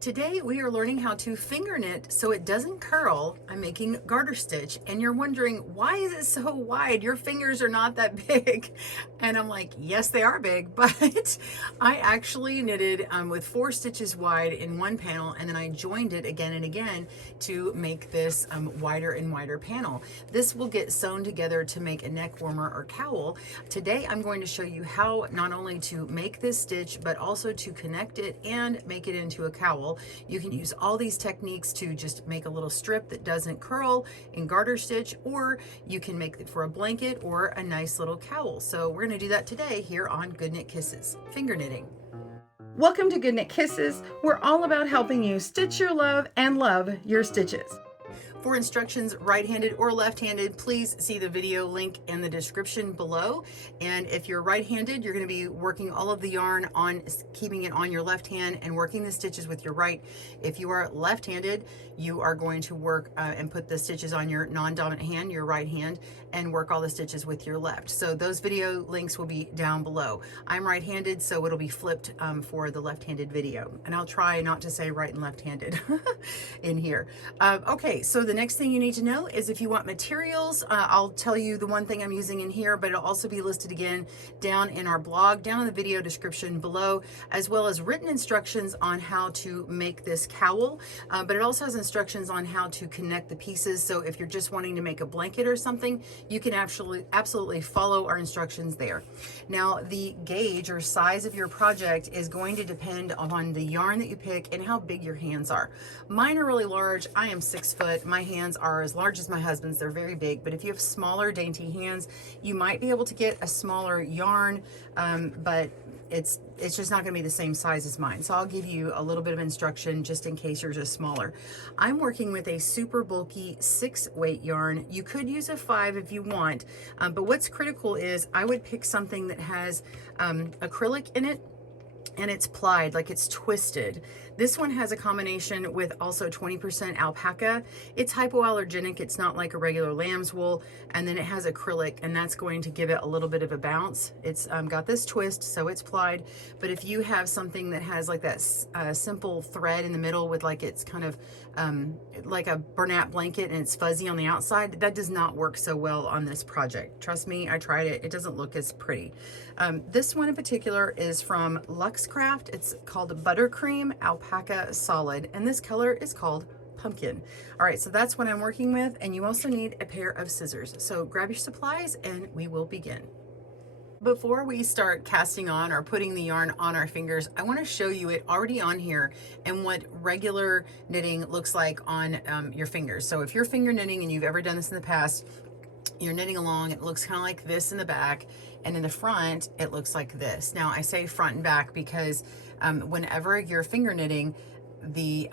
Today we are learning how to finger knit so it doesn't curl. I'm making garter stitch and you're wondering, why is it so wide? Your fingers are not that big. And I'm like, yes, they are big, but I actually knitted with 4 stitches wide in one panel, and then I joined it again and again to make this wider and wider panel. This will get sewn together to make a neck warmer or cowl. Today I'm going to show you how not only to make this stitch, but also to connect it and make it into a cowl. You can use all these techniques to just make a little strip that doesn't curl in garter stitch, or you can make it for a blanket or a nice little cowl. So we're going to do that today here on GoodKnit Kisses, finger knitting. Welcome to GoodKnit Kisses. We're all about helping you stitch your love and love your stitches. For instructions, right-handed or left-handed, please see the video link in the description below. And if you're right-handed, you're going to be working all of the yarn on keeping it on your left hand and working the stitches with your right. If you are left-handed, you are going to work and put the stitches on your non-dominant hand, your right hand, and work all the stitches with your left. So those video links will be down below. I'm right-handed, so it'll be flipped for the left-handed video. And I'll try not to say right and left-handed in here. Okay, so the next thing you need to know is if you want materials, I'll tell you the one thing I'm using in here, but it'll also be listed again down in our blog, down in the video description below, as well as written instructions on how to make this cowl. But it also has instructions on how to connect the pieces. So if you're just wanting to make a blanket or something, you can absolutely follow our instructions there. Now, the gauge or size of your project is going to depend on the yarn that you pick and how big your hands are. Mine are really large. I am 6 foot. My hands are as large as my husband's. They're very big, but if you have smaller, dainty hands, you might be able to get a smaller yarn, but it's just not going to be the same size as mine. So I'll give you a little bit of instruction just in case yours is smaller. I'm working with a super bulky 6 weight yarn. You could use a 5 if you want, but what's critical is I would pick something that has acrylic in it and it's plied, like it's twisted. This one has a combination with also 20% alpaca. It's hypoallergenic. It's not like a regular lamb's wool. And then it has acrylic, and that's going to give it a little bit of a bounce. It's got this twist, so it's plied. But if you have something that has like that simple thread in the middle with like it's kind of like a burlap blanket and it's fuzzy on the outside, that does not work so well on this project. Trust me, I tried it. It doesn't look as pretty. This one in particular is from Luxcraft. It's called Buttercream Alpaca Solid, and this color is called Pumpkin. All right, so that's what I'm working with, and you also need a pair of scissors. So grab your supplies and we will begin. Before we start casting on or putting the yarn on our fingers, I want to show you it already on here and what regular knitting looks like on your fingers. So if you're finger knitting and you've ever done this in the past, you're knitting along, it looks kind of like this in the back, and in the front it looks like this. Now I say front and back because whenever you're finger knitting, the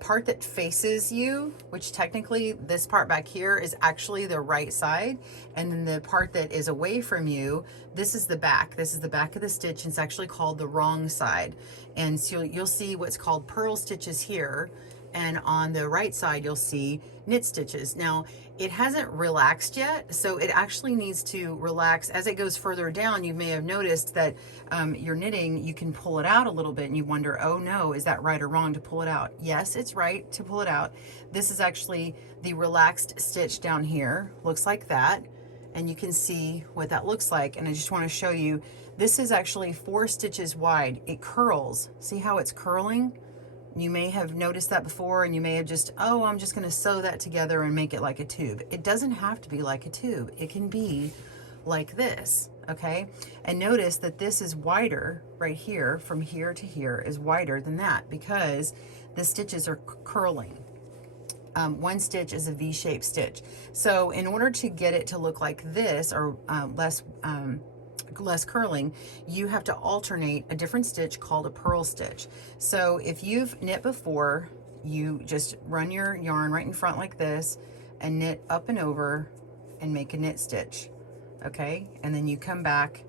part that faces you, which technically this part back here is actually the right side, and then the part that is away from you, this is the back. This is the back of the stitch, and it's actually called the wrong side. And so you'll see what's called purl stitches here, and on the right side you'll see knit stitches. Now it hasn't relaxed yet, so it actually needs to relax as it goes further down. You may have noticed that your knitting, you can pull it out a little bit and you wonder, oh no, is that right or wrong to pull it out? Yes, it's right to pull it out. This is actually the relaxed stitch down here, looks like that, and you can see what that looks like. And I just want to show you, this is actually 4 stitches wide. It curls. See how it's curling? You may have noticed that before, and you may have just, oh, I'm just going to sew that together and make it like a tube. It doesn't have to be like a tube. It can be like this, okay? And notice that this is wider right here, from here to here is wider than that because the stitches are curling. One stitch is a V-shaped stitch. So in order to get it to look like this, or less curling, you have to alternate a different stitch called a purl stitch. So if you've knit before, you just run your yarn right in front like this and knit up and over and make a knit stitch, okay? And then you come back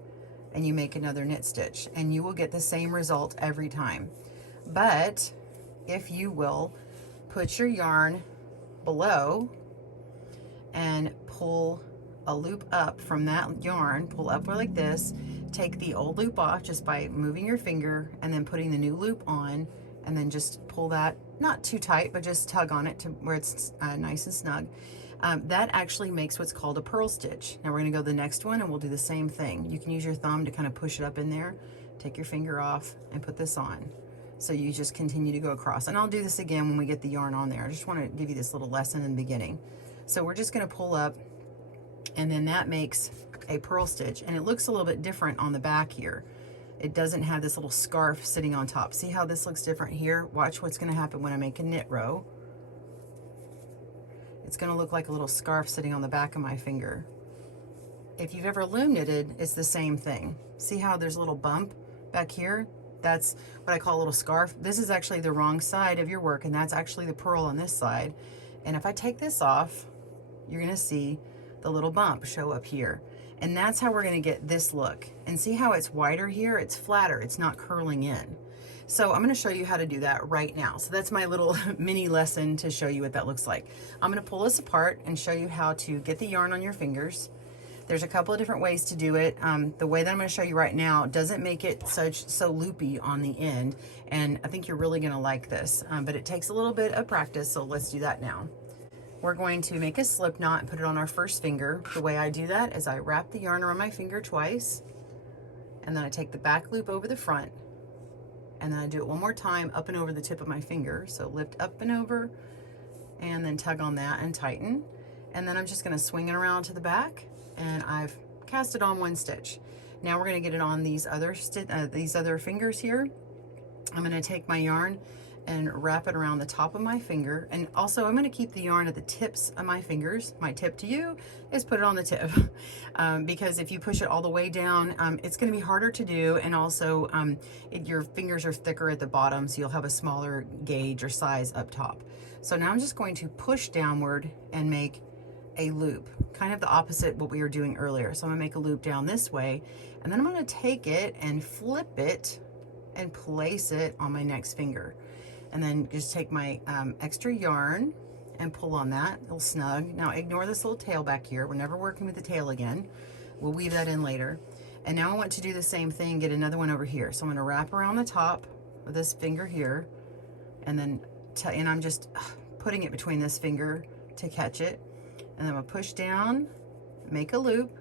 and you make another knit stitch, and you will get the same result every time. But if you will put your yarn below and pull a loop up from that yarn, pull up like this, take the old loop off just by moving your finger and then putting the new loop on, and then just pull that, not too tight, but just tug on it to where it's nice and snug. That actually makes what's called a purl stitch. Now we're gonna go to the next one and we'll do the same thing. You can use your thumb to kind of push it up in there, take your finger off and put this on. So you just continue to go across. And I'll do this again when we get the yarn on there. I just wanna give you this little lesson in the beginning. So we're just gonna pull up, and then that makes a purl stitch. And it looks a little bit different on the back here. It doesn't have this little scarf sitting on top. See how this looks different here? Watch what's gonna happen when I make a knit row. It's gonna look like a little scarf sitting on the back of my finger. If you've ever loom knitted, it's the same thing. See how there's a little bump back here? That's what I call a little scarf. This is actually the wrong side of your work, and that's actually the purl on this side. And if I take this off, you're gonna see the little bump show up here. And that's how we're gonna get this look. And see how it's wider here? It's flatter, it's not curling in. So I'm gonna show you how to do that right now. So that's my little mini lesson to show you what that looks like. I'm gonna pull this apart and show you how to get the yarn on your fingers. There's a couple of different ways to do it. The way that I'm gonna show you right now doesn't make it so loopy on the end, and I think you're really gonna like this, but it takes a little bit of practice, so let's do that now. We're going to make a slip knot and put it on our first finger. The way I do that is I wrap the yarn around my finger twice, and then I take the back loop over the front, and then I do it one more time up and over the tip of my finger. So lift up and over, and then tug on that and tighten. And then I'm just gonna swing it around to the back, and I've cast it on one stitch. Now we're gonna get it on these other fingers here. I'm gonna take my yarn and wrap it around the top of my finger. And also I'm gonna keep the yarn at the tips of my fingers. My tip to you is put it on the tip. Because if you push it all the way down, it's gonna be harder to do. And also your fingers are thicker at the bottom, so you'll have a smaller gauge or size up top. So now I'm just going to push downward and make a loop, kind of the opposite what we were doing earlier. So I'm gonna make a loop down this way, and then I'm gonna take it and flip it and place it on my next finger. And then just take my extra yarn and pull on that, a little snug. Now ignore this little tail back here. We're never working with the tail again. We'll weave that in later. And now I want to do the same thing, get another one over here. So I'm gonna wrap around the top of this finger here, and then, and I'm just putting it between this finger to catch it. And then I'm gonna push down, make a loop,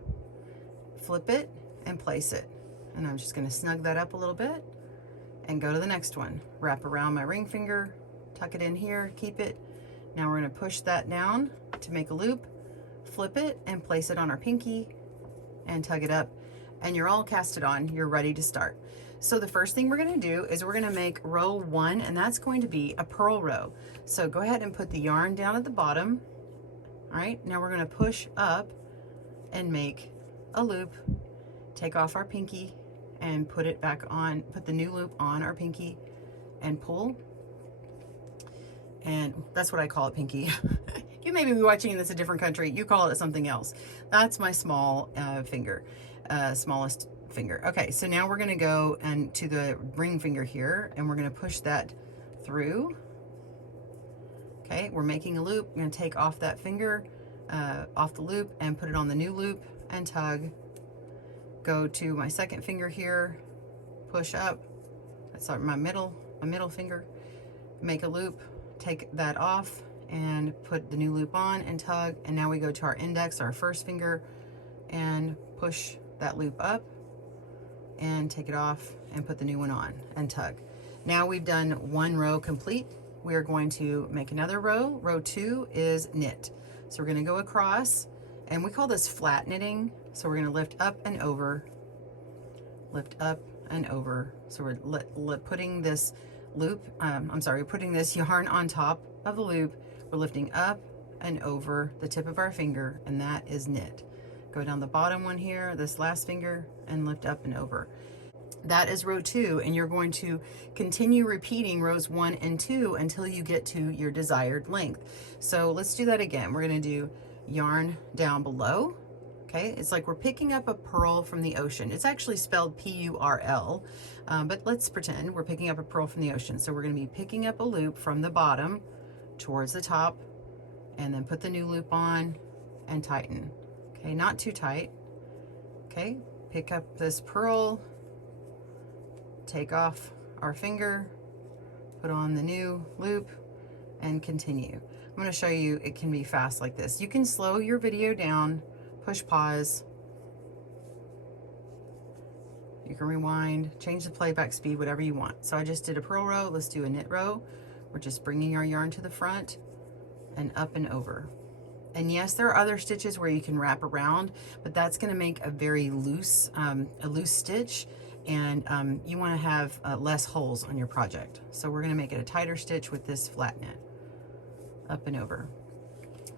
flip it, and place it. And I'm just gonna snug that up a little bit and go to the next one. Wrap around my ring finger, tuck it in here, keep it. Now we're gonna push that down to make a loop, flip it, and place it on our pinky, and tug it up. And you're all casted on, you're ready to start. So the first thing we're gonna do is we're gonna make row 1, and that's going to be a purl row. So go ahead and put the yarn down at the bottom. All right, now we're gonna push up and make a loop, take off our pinky, and put it back on, put the new loop on our pinky and pull. And that's what I call it, pinky. You may be watching this in a different country, you call it something else. That's my small finger, smallest finger. Okay, so now we're gonna go and to the ring finger here, and we're gonna push that through. Okay, we're making a loop. We're gonna take off that finger, off the loop, and put it on the new loop and tug. Go to my second finger here, push up. That's my middle finger. Make a loop, take that off, and put the new loop on and tug. And now we go to our index, our first finger, and push that loop up and take it off and put the new one on and tug. Now we've done one row complete. We are going to make another row. Row 2 is knit. So we're gonna go across, and we call this flat knitting. So we're gonna lift up and over, lift up and over. So we're putting this loop, putting this yarn on top of the loop. We're lifting up and over the tip of our finger, and that is knit. Go down the bottom one here, this last finger, and lift up and over. That is row 2, and you're going to continue repeating rows 1 and 2 until you get to your desired length. So let's do that again. We're gonna do yarn down below. Okay, it's like we're picking up a pearl from the ocean. It's actually spelled P-U-R-L, but let's pretend we're picking up a pearl from the ocean. So we're gonna be picking up a loop from the bottom towards the top, and then put the new loop on and tighten. Okay, not too tight. Okay, pick up this pearl, take off our finger, put on the new loop, and continue. I'm going to show you it can be fast like this. You can slow your video down, push pause. You can rewind, change the playback speed, whatever you want. So I just did a purl row. Let's do a knit row. We're just bringing our yarn to the front and up and over. And yes, there are other stitches where you can wrap around, but that's going to make a very loose, stitch, and you want to have less holes on your project. So we're going to make it a tighter stitch with this flat knit, up and over.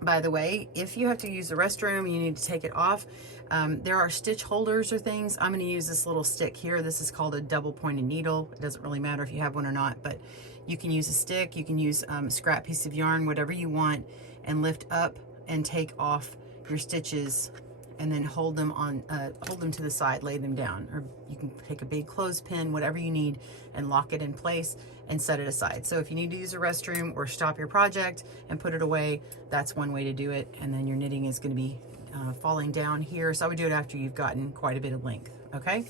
By the way, if you have to use the restroom, you need to take it off. There are stitch holders or things. I'm going to use this little stick here. This is called a double pointed needle. It doesn't really matter if you have one or not, but you can use a stick. You can use a scrap piece of yarn, whatever you want, and lift up and take off your stitches, and then hold them to the side, lay them down, or you can take a big clothespin, whatever you need, and lock it in place and set it aside. So if you need to use a restroom or stop your project and put it away, that's one way to do it. And then your knitting is going to be falling down here. So I would do it after you've gotten quite a bit of length, okay?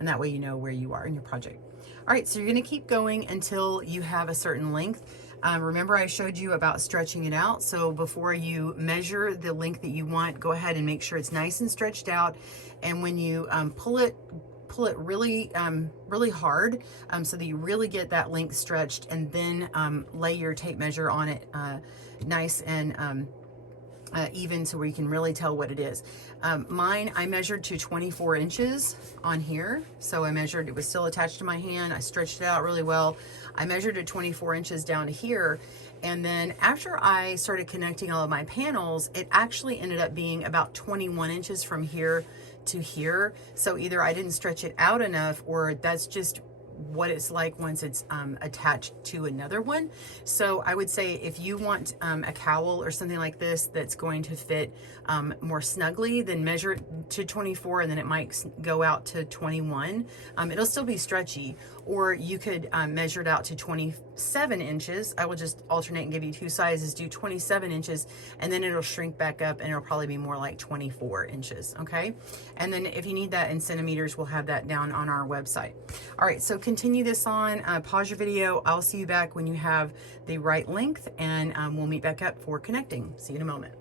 And that way you know where you are in your project. All right, so you're going to keep going until you have a certain length. Remember I showed you about stretching it out. So before you measure the length that you want, go ahead and make sure it's nice and stretched out. And when you pull it really really hard, so that you really get that length stretched, and then lay your tape measure on it nice and even, so where you can really tell what it is. Mine, I measured to 24 inches on here. So I measured, it was still attached to my hand. I stretched it out really well. I measured it 24 inches down to here. And then after I started connecting all of my panels, it actually ended up being about 21 inches from here to here. So either I didn't stretch it out enough, or that's just what it's like once it's attached to another one. So I would say if you want a cowl or something like this that's going to fit more snugly, then measure it to 24, and then it might go out to 21. It'll still be stretchy. Or you could measure it out to 27 inches. I will just alternate and give you two sizes. Do 27 inches, and then it'll shrink back up, and it'll probably be more like 24 inches, okay? And then if you need that in centimeters, we'll have that down on our website. All right, so continue this on. Pause your video. I'll see you back when you have the right length, and we'll meet back up for connecting. See you in a moment.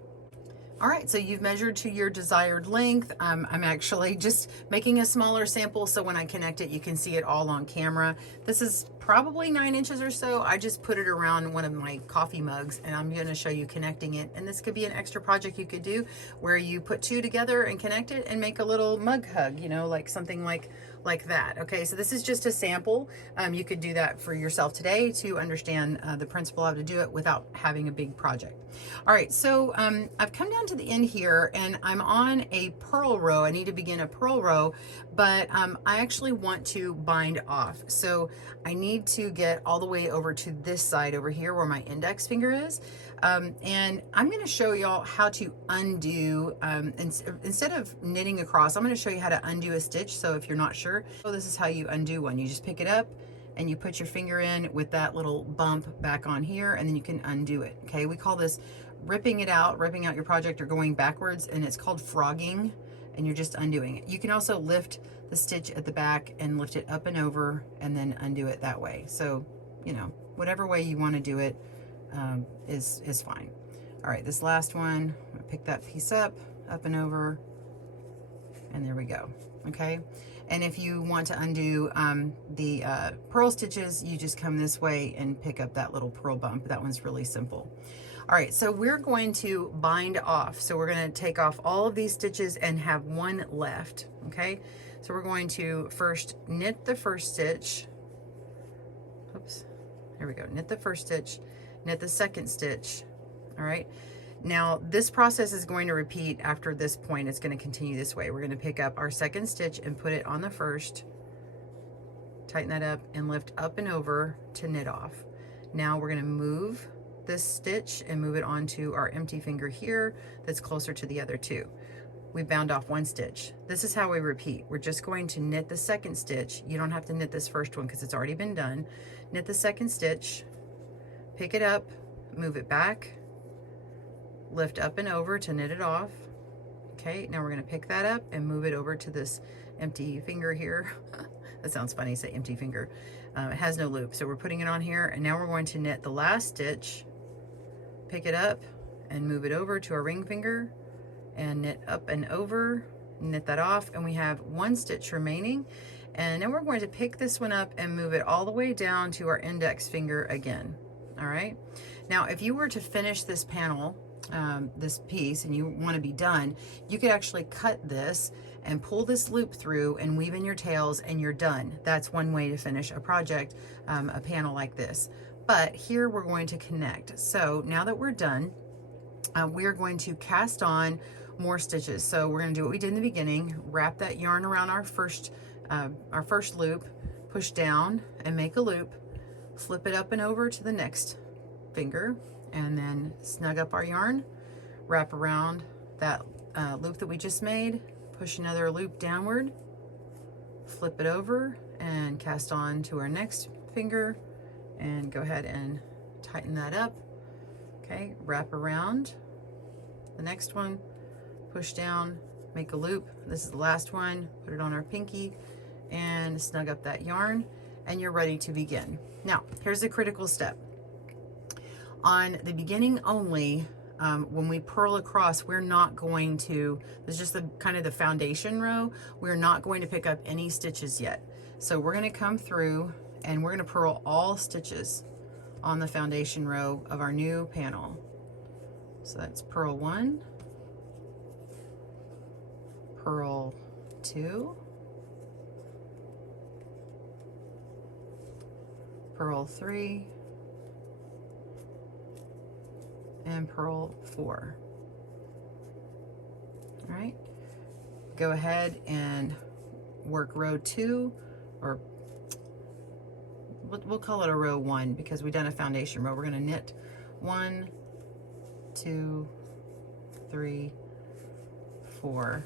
All right, so you've measured to your desired length. I'm actually just making a smaller sample, so when I connect it, you can see it all on camera. This is probably 9 inches or so. I just put it around one of my coffee mugs, and I'm gonna show you connecting it. And this could be an extra project you could do, where you put two together and connect it and make a little mug hug, you know, like something like that. Okay, so this is just a sample. You could do that for yourself today to understand the principle of how to do it without having a big project. All right, so I've come down to the end here, and I'm on a purl row. I need to begin a purl row, but I actually want to bind off. So I need to get all the way over to this side over here where my index finger is. And I'm going to show y'all how to undo, instead of knitting across, I'm going to show you how to undo a stitch. So if you're not sure, so this is how you undo one. You just pick it up and you put your finger in with that little bump back on here, and then you can undo it. Okay, we call this ripping out your project, or going backwards, and it's called frogging, and you're just undoing it. You can also lift the stitch at the back and lift it up and over, and then undo it that way. So, you know, whatever way you want to do it is fine. All right, this last one, I'm gonna pick that piece up and over, and there we go. Okay, and if you want to undo the purl stitches, you just come this way and pick up that little purl bump. That one's really simple. All right, so we're going to bind off. So we're going to take off all of these stitches and have one left. Okay, so we're going to first knit the first stitch. Oops, there we go. Knit the first stitch, knit the second stitch. All right, now this process is going to repeat after this point. It's going to continue this way. We're going to pick up our second stitch and put it on the first, tighten that up and lift up and over to knit off. Now we're going to move this stitch and move it onto our empty finger here that's closer to the other two. We bound off one stitch. This is how we repeat. We're just going to knit the second stitch. You don't have to knit this first one because it's already been done. Knit the second stitch, pick it up, move it back, lift up and over to knit it off. Okay, now we're going to pick that up and move it over to this empty finger here. That sounds funny, say empty finger. It has no loop. So we're putting it on here, and now we're going to knit the last stitch, pick it up and move it over to our ring finger and knit up and over, knit that off, and we have 1 stitch remaining. And then we're going to pick this one up and move it all the way down to our index finger again. All right. Now, if you were to finish this panel, this piece, and you want to be done, you could actually cut this and pull this loop through and weave in your tails, and you're done. That's one way to finish a project, a panel like this. But here we're going to connect. So now that we're done, we are going to cast on more stitches. So we're going to do what we did in the beginning, wrap that yarn around our first loop, push down and make a loop, flip it up and over to the next finger, and then snug up our yarn, wrap around that loop that we just made, push another loop downward, flip it over and cast on to our next finger, and go ahead and tighten that up. Okay, wrap around the next one, push down, make a loop. This is the last one, put it on our pinky and snug up that yarn, and you're ready to begin. Now, here's the critical step. On the beginning only, when we purl across, we're not going to, this is just the kind of the foundation row, we're not going to pick up any stitches yet. So we're going to come through and we're going to purl all stitches on the foundation row of our new panel. So that's purl 1, purl 2, purl 3, and purl 4. All right, go ahead and work row 2, or we'll call it a row 1 because we've done a foundation row. We're going to knit 1, 2, 3, 4.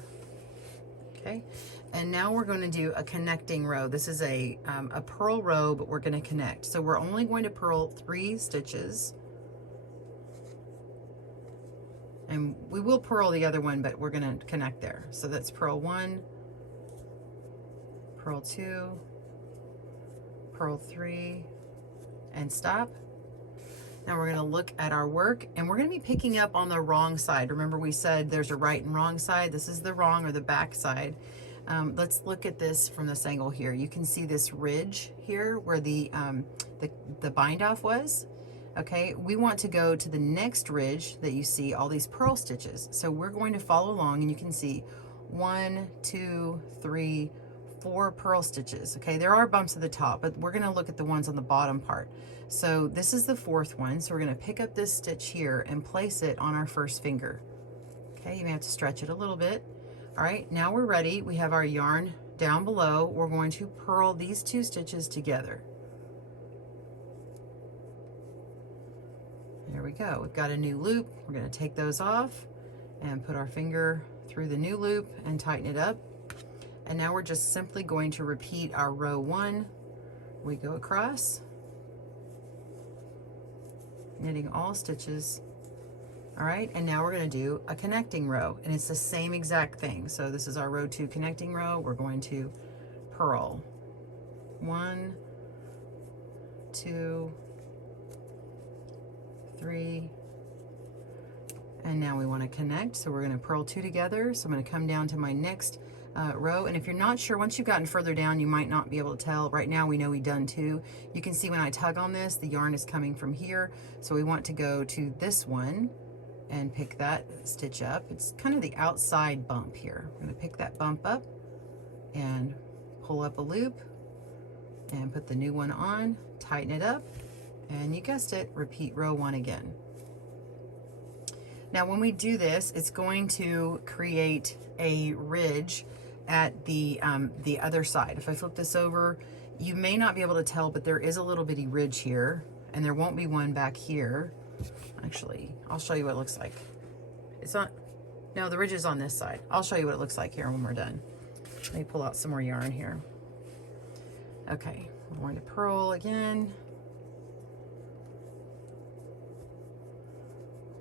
Okay, and now we're going to do a connecting row. This is a purl row, but we're going to connect. So we're only going to purl 3 stitches. And we will purl the other one, but we're going to connect there. So that's purl 1, purl 2, purl 3, and stop. Now we're going to look at our work, and we're going to be picking up on the wrong side. Remember, we said there's a right and wrong side. This is the wrong, or the back side. Let's look at this from this angle here. You can see this ridge here where the bind off was. Okay, we want to go to the next ridge that you see all these purl stitches. So we're going to follow along, and you can see 1, 2, 3, 4 purl stitches. Okay, there are bumps at the top, but we're going to look at the ones on the bottom part. So this is the 4th one. So we're going to pick up this stitch here and place it on our first finger. Okay, you may have to stretch it a little bit. All right, now we're ready. We have our yarn down below. We're going to purl these 2 stitches together. There we go. We've got a new loop. We're going to take those off and put our finger through the new loop and tighten it up. And now we're just simply going to repeat our row 1. We go across, knitting all stitches. All right, and now we're going to do a connecting row, and it's the same exact thing. So this is our row 2 connecting row. We're going to purl 1, 2, 3, and now we want to connect, so we're going to purl 2 together. So I'm going to come down to my next row, and if you're not sure, once you've gotten further down, you might not be able to tell. Right now we know we've done 2. You can see when I tug on this, the yarn is coming from here, so we want to go to this one and pick that stitch up. It's kind of the outside bump here. I'm going to pick that bump up and pull up a loop and put the new one on, tighten it up, and you guessed it, repeat row 1 again. Now when we do this, it's going to create a ridge at the other side. If I flip this over, you may not be able to tell, but there is a little bitty ridge here, and there won't be one back here. Actually, I'll show you what it looks like. It's not, no, the ridge is on this side. I'll show you what it looks like here when we're done. Let me pull out some more yarn here. Okay, we're going to purl again.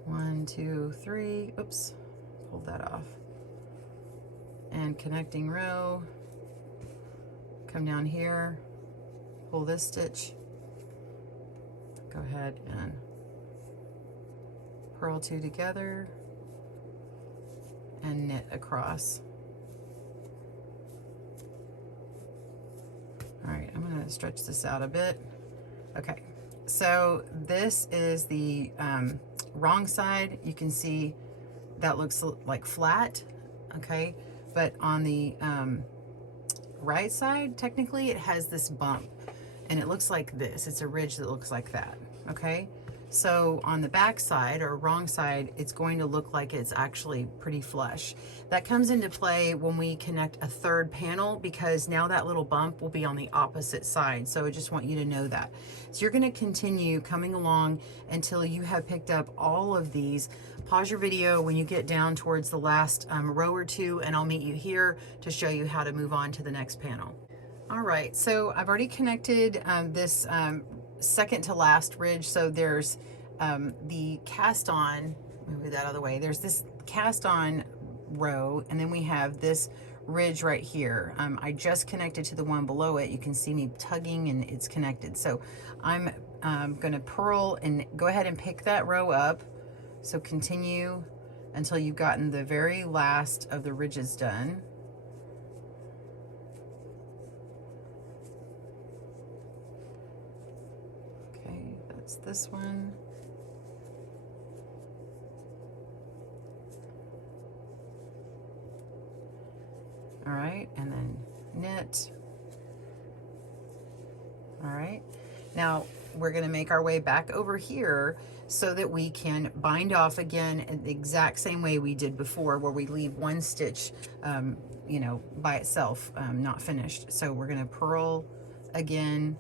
1, 2, 3, oops, pulled that off. And connecting row, come down here, pull this stitch, go ahead and purl 2 together and knit across. All right, I'm gonna stretch this out a bit. Okay, so this is the wrong side. You can see that looks like flat, okay? But on the right side, technically it has this bump and it looks like this. It's a ridge that looks like that, okay? So on the back side or wrong side, it's going to look like it's actually pretty flush. That comes into play when we connect a third panel, because now that little bump will be on the opposite side. So I just want you to know that. So you're gonna continue coming along until you have picked up all of these. Pause your video when you get down towards the last row or two, and I'll meet you here to show you how to move on to the next panel. All right, so I've already connected this second to last ridge. So there's the cast on, move that out of the way. There's this cast on row, and then we have this ridge right here. I just connected to the one below it. You can see me tugging and it's connected. So I'm gonna purl and go ahead and pick that row up. So continue until you've gotten the very last of the ridges done. This one. All right, and then knit. All right, now we're going to make our way back over here so that we can bind off again in the exact same way we did before, where we leave one stitch you know, by itself, not finished. So we're going to purl again.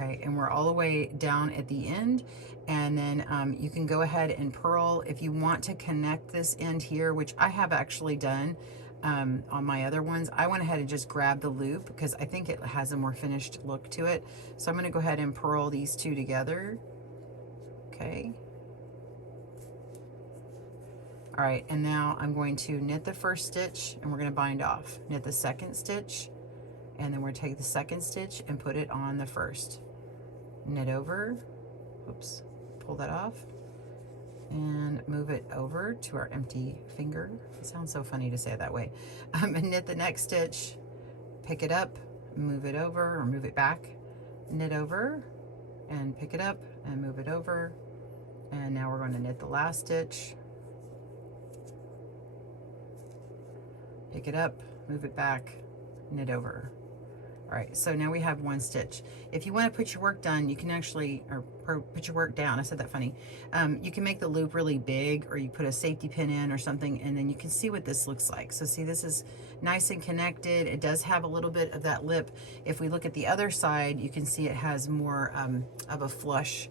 Okay, and we're all the way down at the end, and then you can go ahead and purl if you want to connect this end here, which I have actually done on my other ones. I went ahead and just grabbed the loop because I think it has a more finished look to it. So I'm going to go ahead and purl these two together. Okay. All right, and now I'm going to knit the first stitch and we're going to bind off. Knit the second stitch, and then we're going to take the second stitch and put it on the first. Knit over, oops, pull that off, and move it over to our empty finger. It sounds so funny to say it that way. And knit the next stitch, pick it up, move it over or move it back, knit over, and pick it up and move it over. And now we're going to knit the last stitch, pick it up, move it back, knit over. All right, so now we have one stitch. If you want to put your work done, you can actually, or put your work down, I said that funny. You can make the loop really big, or you put a safety pin in or something, and then you can see what this looks like. So see, this is nice and connected. It does have a little bit of that lip. If we look at the other side, you can see it has more of a flush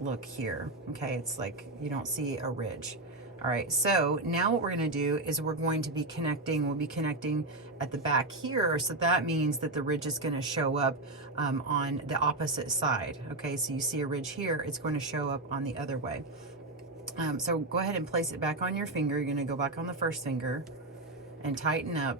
look here. Okay, it's like you don't see a ridge. All right, so now what we're gonna do is we're going to be connecting, we'll be connecting at the back here, so that means that the ridge is gonna show up on the opposite side. Okay, so you see a ridge here, it's going to show up on the other way. So go ahead and place it back on your finger. You're gonna go back on the first finger and tighten up,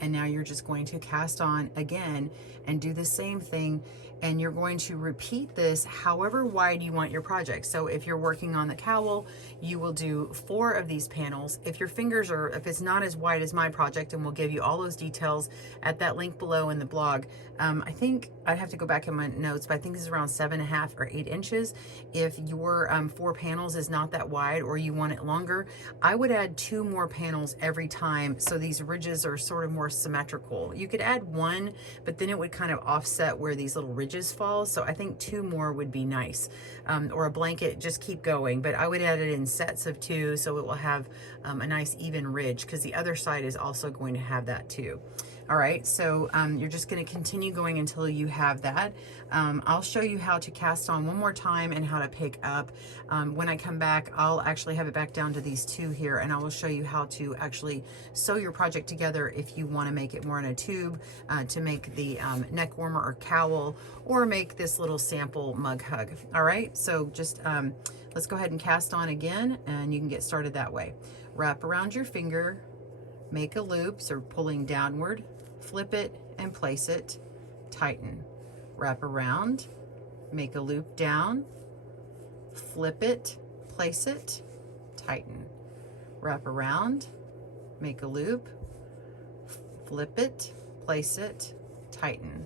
and now you're just going to cast on again and do the same thing, and you're going to repeat this however wide you want your project. So if you're working on the cowl, you will do 4 of these panels. If your fingers are, if it's not as wide as my project, and we'll give you all those details at that link below in the blog. I think I'd have to go back in my notes, but I think this is around 7.5 or 8 inches. If your 4 panels is not that wide, or you want it longer, I would add 2 more panels every time, so these ridges are sort of more symmetrical. You could add 1, but then it would kind of offset where these little ridges fall. So I think 2 more would be nice, or a blanket, just keep going. But I would add it in sets of 2, so it will have a nice even ridge, because the other side is also going to have that too. All right, so you're just going to continue going until you have that. I'll show you how to cast on one more time and how to pick up. When I come back, I'll actually have it back down to these two here, and I will show you how to actually sew your project together if you want to make it more in a tube, to make the neck warmer or cowl, or make this little sample mug hug. All right, so just let's go ahead and cast on again, and you can get started that way. Wrap around your finger, make a loop, so pulling downward, flip it and place it, tighten. Wrap around, make a loop down, flip it, place it, tighten. Wrap around, make a loop, flip it, place it, tighten.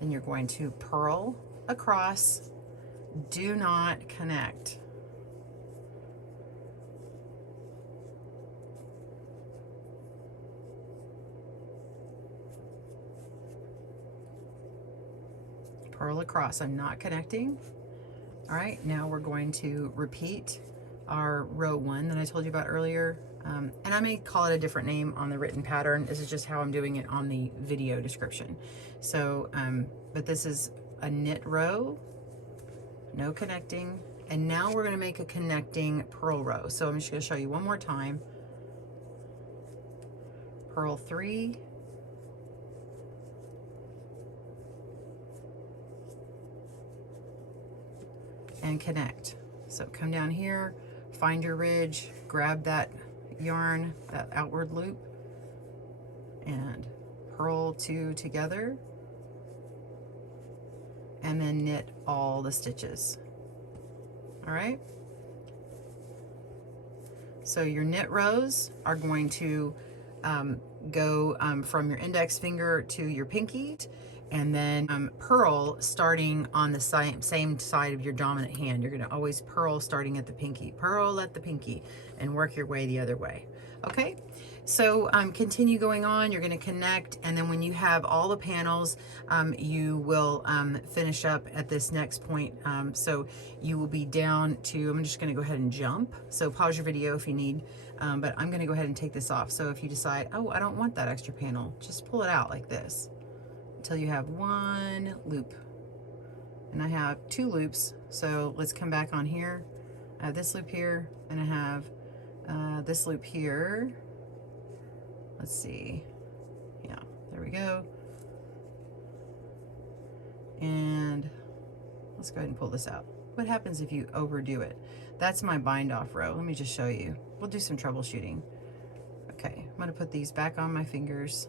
Then you're going to purl across, do not connect. Purl across, I'm not connecting. All right, now we're going to repeat our row 1 that I told you about earlier. And I may call it a different name on the written pattern. This is just how I'm doing it on the video description. So, but this is a knit row, no connecting. And now we're gonna make a connecting purl row. So I'm just gonna show you one more time. Purl 3, and connect. So come down here, find your ridge, grab that yarn, that outward loop, and purl 2 together, and then knit all the stitches. All right, so your knit rows are going to go from your index finger to your pinky, and then purl starting on the same side of your dominant hand. You're going to always purl starting at the pinky. Purl at the pinky and work your way the other way. Okay, so continue going on. You're going to connect, and then when you have all the panels, you will finish up at this next point. So you will be down to, I'm just going to go ahead and jump. So pause your video if you need, but I'm going to go ahead and take this off. So if you decide, oh, I don't want that extra panel, just pull it out like this until you have one loop. And I have 2 loops, so let's come back on here. I have this loop here, and I have this loop here. Let's see, yeah, there we go. And let's go ahead and pull this out. What happens if you overdo it? That's my bind off row. Let me just show you. We'll do some troubleshooting. Okay, I'm gonna put these back on my fingers.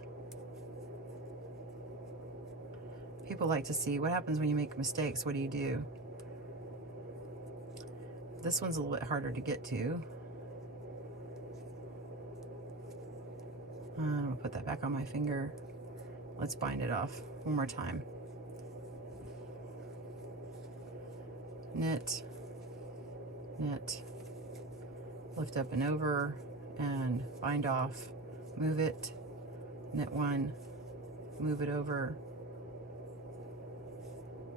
People like to see what happens when you make mistakes. What do you do? This one's a little bit harder to get to. I'm gonna put that back on my finger. Let's bind it off one more time. Knit, knit, lift up and over, and bind off, move it, knit 1, move it over,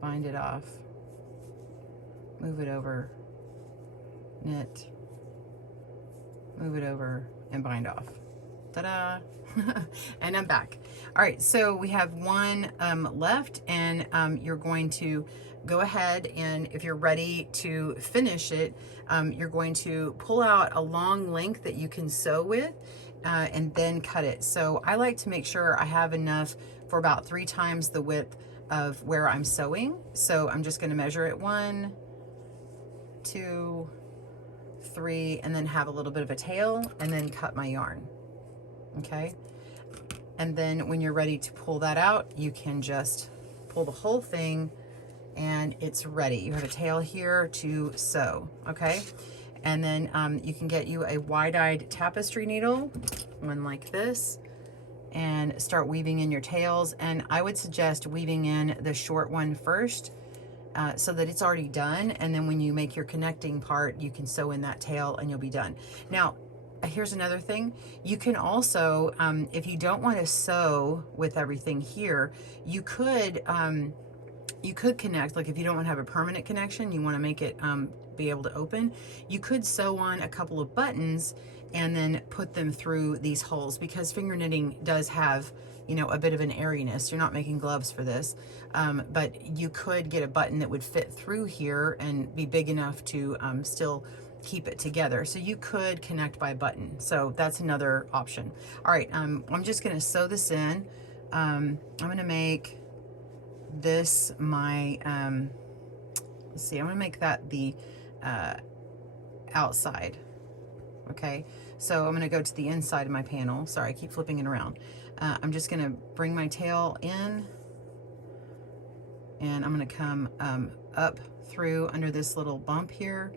bind it off, move it over, knit, move it over, and bind off. Ta-da! And I'm back. All right, so we have 1 left, and you're going to go ahead, and if you're ready to finish it, you're going to pull out a long length that you can sew with, and then cut it. So I like to make sure I have enough for about 3 times the width of where I'm sewing. So I'm just going to measure it 1, 2, 3, and then have a little bit of a tail, and then cut my yarn. Okay, and then when you're ready to pull that out, you can just pull the whole thing, and it's ready. You have a tail here to sew. Okay, and then you can get you a wide-eyed tapestry needle, one like this, and start weaving in your tails. And I would suggest weaving in the short one first, so that it's already done, and then when you make your connecting part, you can sew in that tail and you'll be done. Now here's another thing. You can also, if you don't want to sew with everything here, you could connect, like if you don't want to have a permanent connection, you want to make it be able to open, you could sew on a couple of buttons and then put them through these holes, because finger knitting does have you know, a bit of an airiness. You're not making gloves for this, but you could get a button that would fit through here and be big enough to still keep it together. So you could connect by button. So that's another option. All right, I'm just gonna sew this in. I'm gonna make this my, let's see, I'm gonna make that the outside. Okay, so I'm gonna go to the inside of my panel. Sorry, I keep flipping it around. I'm just gonna bring my tail in, and I'm gonna come up through under this little bump here,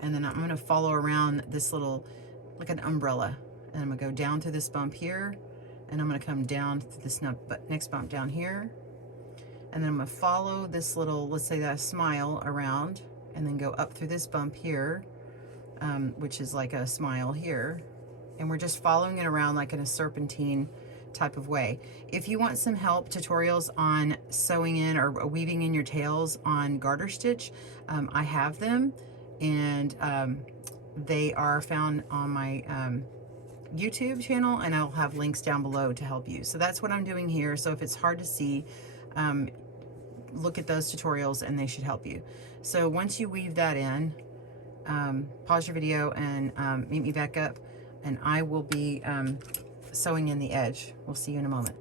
and then I'm gonna follow around this little, like an umbrella, and I'm gonna go down through this bump here, and I'm gonna come down through this next bump down here, and then I'm gonna follow this little, let's say that smile around, and then go up through this bump here, which is like a smile here, and we're just following it around like in a serpentine type of way. If you want some help, tutorials on sewing in or weaving in your tails on garter stitch, I have them, and they are found on my YouTube channel, and I'll have links down below to help you. So that's what I'm doing here. So if it's hard to see, look at those tutorials and they should help you. So once you weave that in, pause your video and meet me back up, and I will be sewing in the edge. We'll see you in a moment.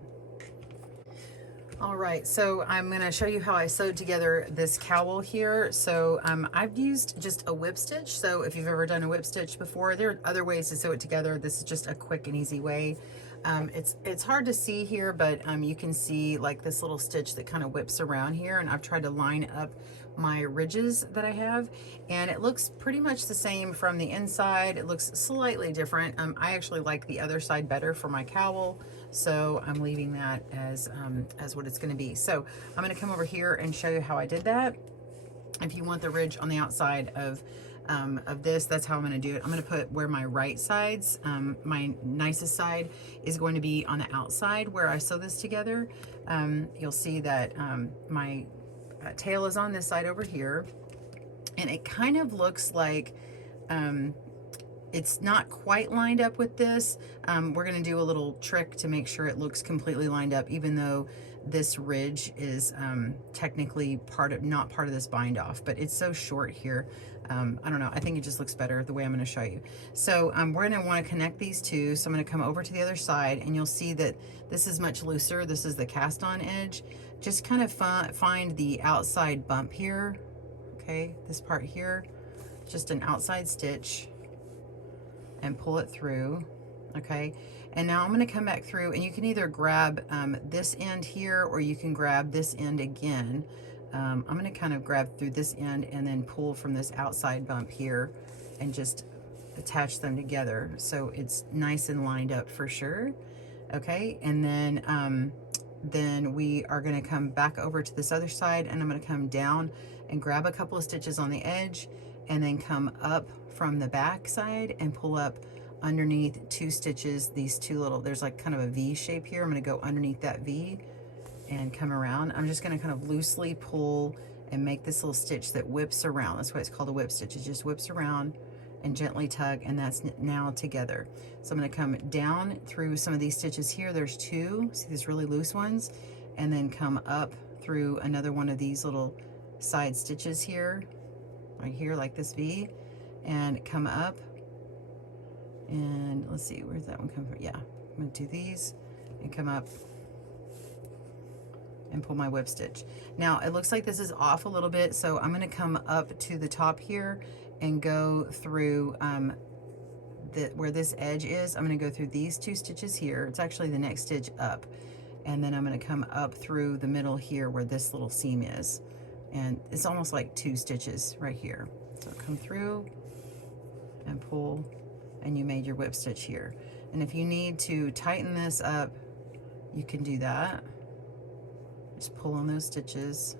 All right, so I'm gonna show you how I sewed together this cowl here. So I've used just a whip stitch. So if you've ever done a whip stitch before, there are other ways to sew it together. This is just a quick and easy way. It's hard to see here, but you can see like this little stitch that kind of whips around here, and I've tried to line up my ridges that I have, and it looks pretty much the same from the inside. It looks slightly different. I actually like the other side better for my cowl, so I'm leaving that as what it's going to be. So I'm going to come over here and show you how I did that. If you want the ridge on the outside of this, that's how I'm going to do it. I'm going to put where my right sides, my nicest side is going to be on the outside where I sew this together. You'll see that my tail is on this side over here, and it kind of looks like it's not quite lined up with this. We're going to do a little trick to make sure it looks completely lined up, even though this ridge is technically not part of this bind off, but it's so short here. I don't know, I think it just looks better the way I'm going to show you. So we're going to want to connect these two. So I'm going to come over to the other side, and you'll see that this is much looser. This is the cast on edge. Just kind of find the outside bump here. Okay, this part here, just an outside stitch, and pull it through. Okay, and now I'm going to come back through, and you can either grab this end here, or you can grab this end again. I'm going to kind of grab through this end and then pull from this outside bump here and just attach them together so it's nice and lined up for sure. Okay, and then we are going to come back over to this other side, and I'm going to come down and grab a couple of stitches on the edge, and then come up from the back side and pull up underneath 2 stitches, these 2 little, there's like kind of a V shape here. I'm going to go underneath that V and come around. I'm just going to kind of loosely pull and make this little stitch that whips around. That's why it's called a whip stitch. It just whips around and gently tug, and that's now together. So I'm going to come down through some of these stitches here. There's 2, see these really loose ones, and then come up through another one of these little side stitches here, right here, like this V, and come up, and let's see, where's that one come from? Yeah, I'm going to do these and come up and pull my whip stitch. Now it looks like this is off a little bit, so I'm going to come up to the top here and go through where this edge is. I'm going to go through these 2 stitches here. It's actually the next stitch up, and then I'm going to come up through the middle here where this little seam is, and it's almost like 2 stitches right here. So come through and pull, and you made your whip stitch here. And if you need to tighten this up, you can do that. Just pull on those stitches.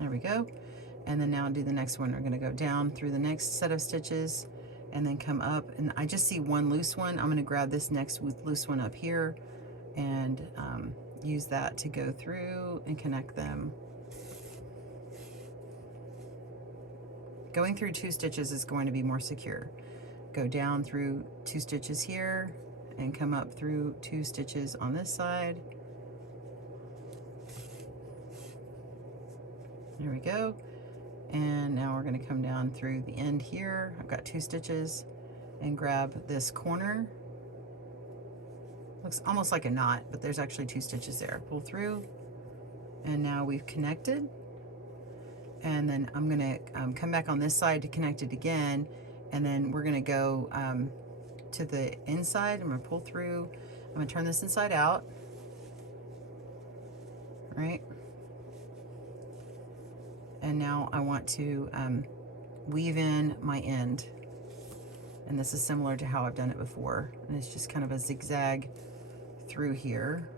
There we go. And then now do the next one. We're going to go down through the next set of stitches and then come up, and I just see one loose one. I'm going to grab this next loose one up here and use that to go through and connect them. Going through 2 stitches is going to be more secure. Go down through 2 stitches here and come up through 2 stitches on this side. There we go. And now we're going to come down through the end here. I've got 2 stitches and grab this corner. Looks almost like a knot, but there's actually 2 stitches there. Pull through, and now we've connected. And then I'm going to come back on this side to connect it again, and then we're going to go to the inside. I'm going to pull through. I'm going to turn this inside out, right? And now I want to weave in my end. And this is similar to how I've done it before. And it's just kind of a zigzag through here.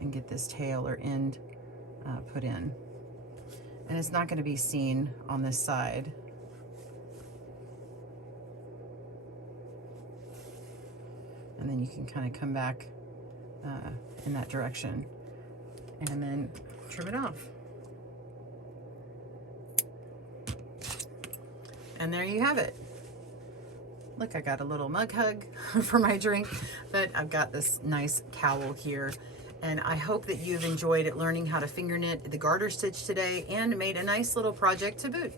And get this tail or end put in. And it's not going to be seen on this side. And then you can kind of come back in that direction and then trim it off. And there you have it. Look, I got a little mug hug for my drink, but I've got this nice cowl here. And I hope that you've enjoyed learning how to finger knit the garter stitch today and made a nice little project to boot.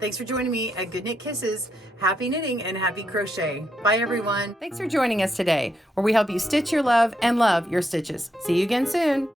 Thanks for joining me at GoodKnit Kisses. Happy knitting and happy crochet. Bye everyone. Thanks for joining us today, where we help you stitch your love and love your stitches. See you again soon.